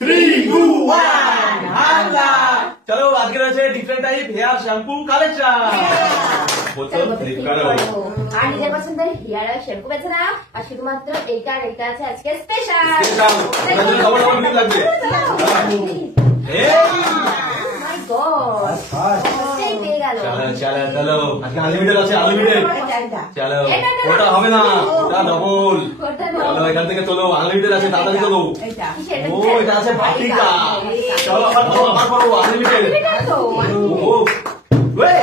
3, 2, 1 হাল্লা। চলো আজকে রয়েছে different type hair shampoo collection. বোতল ফ্লিপ করো আর নিজের পছন্দের হেয়ার অয়েল শ্যাম্পু বেছে না, আর শুধুমাত্র এইটা আর এইটা আছে আজকে স্পেশাল। ডবল ডবল ক্লিপ লাগবে। মাই গড, সেই পেয়ে গেল। চলো চলো চলো আজকে আনলিমিটেড আছে, আনলিমিটেড। চলো ওটা হবে না, ওটা ডবল। চলো এখান থেকে চলো, আনলিমিটেড আছে, তাড়াতাড়ি চলো। ও এটা আছে ভাটিকা। চলো আবার করো আনলিমিটেড। ও ওয়ে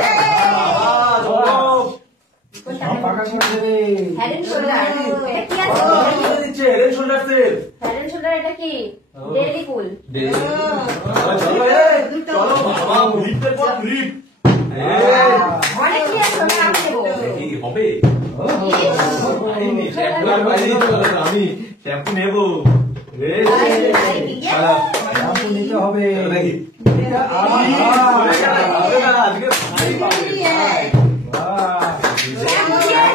হেড এন্ড শোল্ডার, এটা কি আছে? Head and shoulder set. Head and shoulder এটা কি? Daily cool. চলো চলো বাবা, ফ্লিপের পর ফ্লিপ। অনেক কি আছে আমি দেবো। কি হবে? আমি শ্যাম্পু নেবো। শ্যাম্পু নিতে হবে। দেখি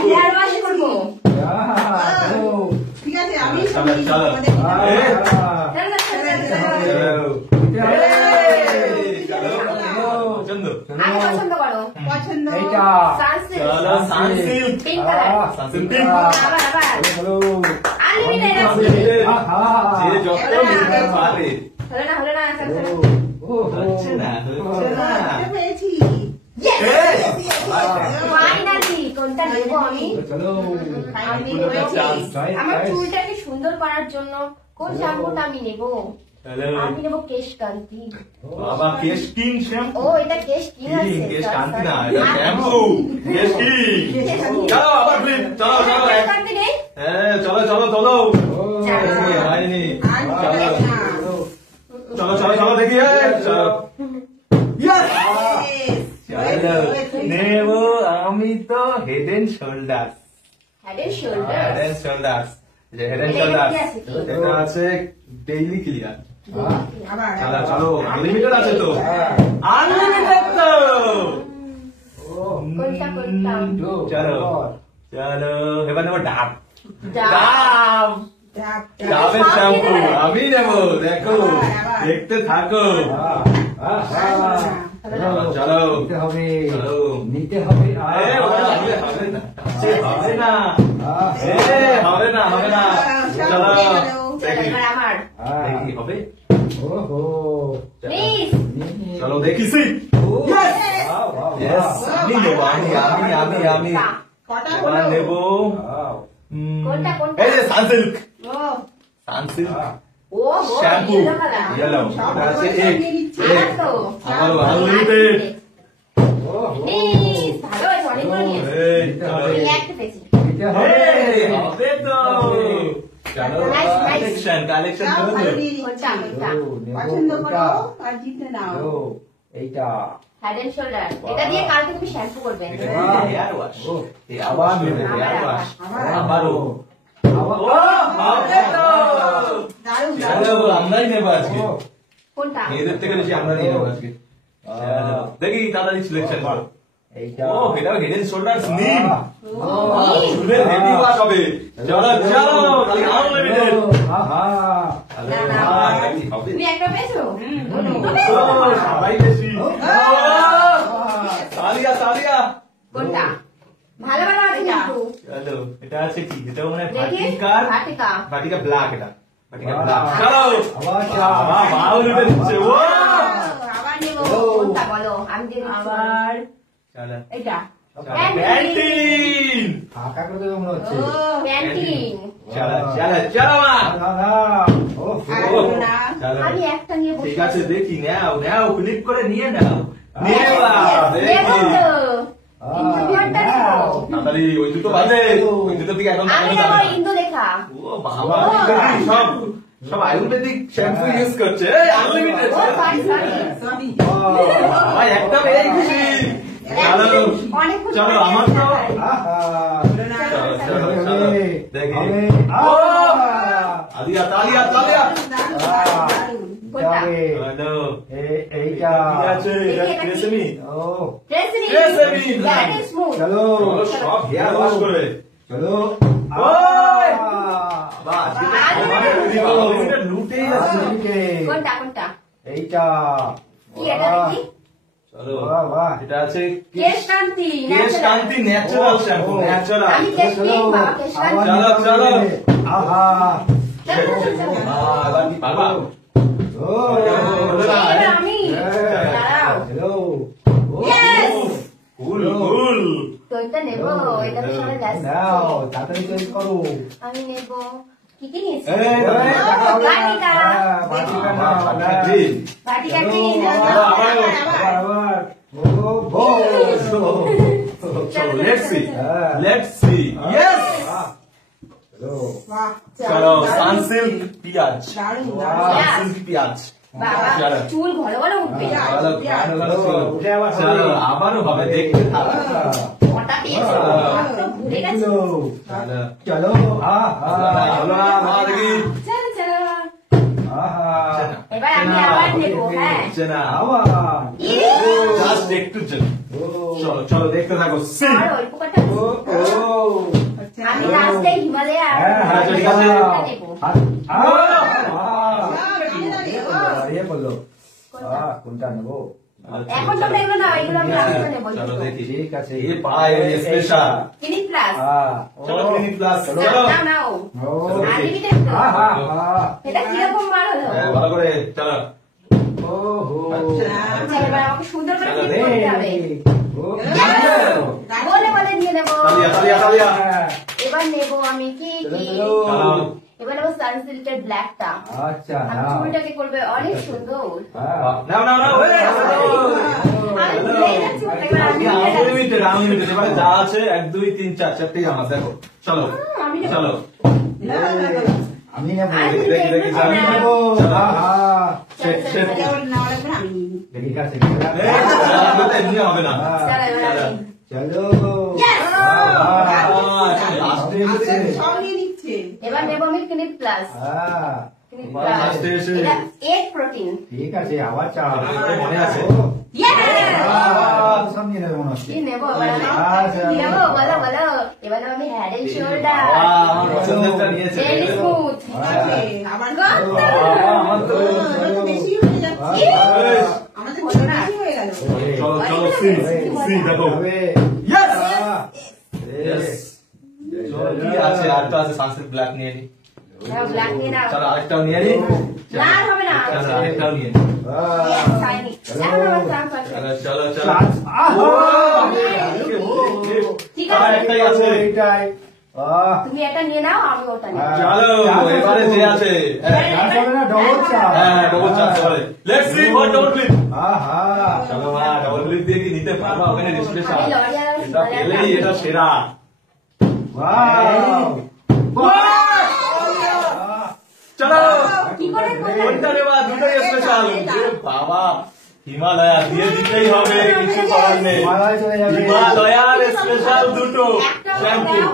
হেয়ার ওয়াশ করবো। ঠিক আছে, আমি চলো চলো আমি পছন্দ করো। পছন্দ এইটা সানসিল্ক। চলো Sunsilk. Pink colour. Sunsilk pink. আবার আবার হ্যালো আনলিমিটেড আছে। যে যত নিতে পারে। হলো না হচ্ছে না, হচ্ছে না। পেয়েছি। ফাইনালি কোনটা নেবো আমি? চলো আমি আমার চুলটাকে সুন্দর করার জন্য কোন শ্যাম্পুটা আমি নেবো? আমি নেবো কেশ কান্তি। বাবা কেশ কিং শ্যাম্পু। ও এটা কেশ কিং আছে। কেশ কান্তি না, এটা শ্যাম্পু। কেশ কিং। চলো আবার ফ্লিপ। চলো চলো কেশ কান্তি নেই? হ্যাঁ চলো চলো চলো। হয়নি। চলো চলো চলো দেখি। চলো নেবো আমি তো head and shoulder. Head and shoulder. Head and shoulder, head and shoulder এটা আছে ডেইলি ক্লিয়ার। চলো চলো আনলিমিটেড আছে তো, আনলিমিটেড তো। কোনটা চলো চলো এবার নেবো ডাব। ডাব। ডাবের শ্যাম্পু আমি নেবো, দেখো দেখতে থাকো। চলো নিতে হবে চলো। নিতে হবে। হবে না, হবে না, হবে না, হবে না। চলো দেখি এবার আমার দেখি হবে। ওহো প্লিজ। চলো দেখি সি। আমি নেবো, আমি এবার নেবো কোনটা কোনটা? এই যে সানসিল্ক। সানসিল্ক ও শ্যাম্পু ইয়েলো কালার। ইয়েলো আছে এক আমার তো আমারও আনলিমিটেড। প্লিজ ভালো আছে, অনেকগুলো নিয়েছি। এই চলো আমি একটা পেয়েছি। নিতে হবে। হবে তো। চলো কালেকশন কালেকশন করো তো। কোনটা? পছন্দ করো আর জিতে নাও। এইটা হেড এন্ড শোল্ডার। এটা দিয়ে কালকে তুমি শ্যাম্পু করবে। Hair wash. আবার নেবে হেয়ার ওয়াশ। আবারও। ও হবে তো। দারুণ চলো আমরাই নেবো আজকে। কোনটা? এদের থেকে বেশি আমরা নিয়ে নেবো আজকে। চলো দেখি তাড়াতাড়ি সিলেকশন করো। এইটা ও এটা হেড এন্ড শোল্ডারস নিম। চুলের হেভি ওয়াশ হবে। চলো চলো খালি আনলিমিটেড। হবে। তুমি একটা পেয়েছো? সবাই বেশি। তালিয়া তালিয়া। কোনটা? ভালো ভালো আছে কিন্তু। চলো এটা আছে কি, এটা মানে দেখি ভাটিকা। ভাটিকা ব্ল্যাক, এটা ভাটিকা ব্ল্যাক। চলো আবার বাবা উঠে দিচ্ছে। ও আবার নেবো। কোনটা বলো? আমি দিয়ে দিচ্ছি। আবার চলো এইটা প্যান্টিন। ফাঁকা করে দেবো মনে হচ্ছে। প্যান্টিন। চলো চলো চলো মা। চলো আমি একটা নিয়ে বসে ঠিক আছে দেখি, নাও নাও ক্লিক করে নিয়ে নাও। নেবা নেবো দেখি তো। ইন্দুটা নেবো। তাড়াতাড়ি ওই দুটো বাজে, ওই দুটো দিকে এখন আমি নেবো ইন্দু দেখা। ও বাবা দেখি সব সব আয়ুর্বেদিক শ্যাম্পু ইউজ করছে। এই আনলিমিটেড। ও সরি সরি। সরি বাবা একটা পেয়ে খুশি। চলো অনেকক্ষণ চলো ধরে আমার তো চলো, চলো চলো দেখি। ও আলিয়া তালিয়া তালিয়া। কোনটা? হ্যালো এইটা কি আছে এটা ট্রেসেমি। ও ট্রেসমি। ট্রেসমি। Light smooth. চলো চলো সব হেয়ার ওয়াশ করবে। চলো ওই বাহ, সেটা মানে বাবা, এটা লুটেই আছে। কোনটা এইটা কি এটা দেখি চলো বাহ বাহ এটা আছে কেশ কান্তি কেশ কান্তি ন্যাচারাল শ্যাম্পু ন্যাচারাল আমি কেশ কিং বাবা কেশ কান্তি চলো, চলো। আহা এবার কি পারবা ও এবার আমি হ্যাঁ। দাঁড়াও হ্যালো Yes! কুল কুল তো এটা নেবো এটা তো সবাই ব্যস্ত নাও তাড়াতাড়ি চয়েস করো আমি নেবো কি কি নিয়েছি এই, টাকা হবে না। বাটিকা। হ্যাঁ, বাটিকা না, না। বাটিকা চলো, কিং আবার, আবার। ও, চলো লেটস সি হ্যাঁ। লেটস সি ইয়েস বাহ। চলো। বাহ, চলো দারুণ, সানসিল্ক পিয়াজ দারুণ, বাহ। দারুণ। সানসিল্ক পিয়াজ বাবা চলো চুল ঘন ঘন উঠবে ভালো ভালো ভালো উঠে আবার হবে। চলো আবারও হবে দেখতে থাকো কটা পেয়েছো তো ভুলে গেছি চলো। চলো চলো হলো না মা দেখি চলো চলো আহা এবার আমি আবার নেবো হ্যাঁ চেনা আবার জাস্ট একটু জন্য চলো চলো দেখতে থাকো সি আর ওই পোকাটা ও ও আচ্ছা, আমি লাস্টে হিমালয়া আর হ্যাঁ হ্যাঁ ঠিক আছে নেবো দাঁড়িয়ে পড়লো কোনটা নেবো এখন তোমরা এগুলো নাও এগুলো আমি লাস্টে নেবো চলো দেখি ঠিক আছে এ পায় স্পেশাল ক্লিনিক প্লাস চলো ক্লিনিক প্লাস চলো নাও নাও ও আনলিমিটেড তো আহা এটা কিরকম মাল হলো হ্যাঁ, ভালো করে চলো ওহো আচ্ছা এবার আমাকে সুন্দর করে চলো, ক্লিন করতে হবে দারুণ। বলে বলে দিয়ে নেবো তালিয়া তালিয়া তালিয়া এবার নেবো আমি কি কি চলো, চলো এবার নেবো সানসিল্কের ব্ল্যাকটা আচ্ছা আর নাও চুলটাকে করবে অনেক সুন্দর নাও নাও নাও আমি ভুলেই যাচ্ছি, এবার আমি ভুলে যাচ্ছি। আনলিমিটেড আনলিমিটেড এবারে যা আছে 1 2 3 4 চারটেই আমার দেখো চলো আমি নেবো। চলো আমি নেবো আমি দেখি, দেখি, নেবো আমি না। নেবো আহা শেট শেট চলো, ওর নেওয়া লাগবে না, আমি নিয়ে নিই। ঠিক আছে এমনি হবে না চলো, এবার আমি। চলো Yes! লাস্টে আস্তে আস্তে সব নিয়ে নিচ্ছে। এবার নেবো আমি ক্লিনিক প্লাস ক্লিনিক বাহ, প্লাস last এ এসে। এটা এগ প্রোটিন ঠিক আছে আবার চাও মনে আছে সব নিয়ে নেবো মনে হচ্ছে কি নেবো এবার আমি আচ্ছা। কি নেবো বলো বলো এবার নেবো আমি হেড এন্ড শোল্ডার আমার পছন্দেরটা নিয়েছে ভেরি স্মুথ আবার আমার তো আমার তো বেশি হয়ে যাচ্ছে। আমাদের তো বেশি হয়ে গেল। চলো চলো সি সি দেখো ইয়েস ইয়েস চলো কি আছে আর তো আছে সানসেট ব্ল্যাক নিয়ে নি ব্ল্যাক নিয়ে নাও চলো আরেকটাও নিয়ে নি না হবে না চলো আরেকটাও নিয়ে নি শাইনি এখন আমার চান্স আছে চলো চলো চলো ঠিক আর আছে একটাই আছে এইটাই তুমি এটা নিয়ে নাও আমি ওটা নিয়ে চলো এবারে যে আছে ডবল চা হ্যাঁ ডবল চান্স এবারে let's see for double click আহা চলো মা ডবল ক্লিক দিয়ে কি নিতে পারবা ওখানে ডিসপ্লেশন আমি লরিয়াল আর এটা পেলেই এটা সেরা ওয়াও চলো কি করে করলে কোনটা নেবা দুটোই স্পেশাল বাবা হিমালয়া দিয়ে দিতেই হবে কিছু করার নেই মালাই চলে যাবে হিমালয়ার স্পেশাল দুটো একটা শ্যাম্পু দাও,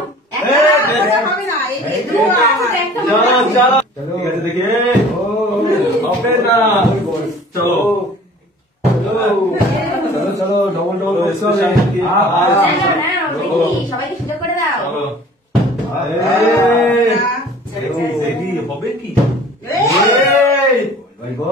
একটা এটা হবে না, এই দুটো আছে। চলো চলো চলো। ঠিক আছে দেখি ও হবে না চলো চলো চলো ডবল ডবল স্পেশাল কি নাও, নাও, দেখি, সবাইকে সুযোগ করে দাও চলো দেখি হবে কি এই, এই ভাই গো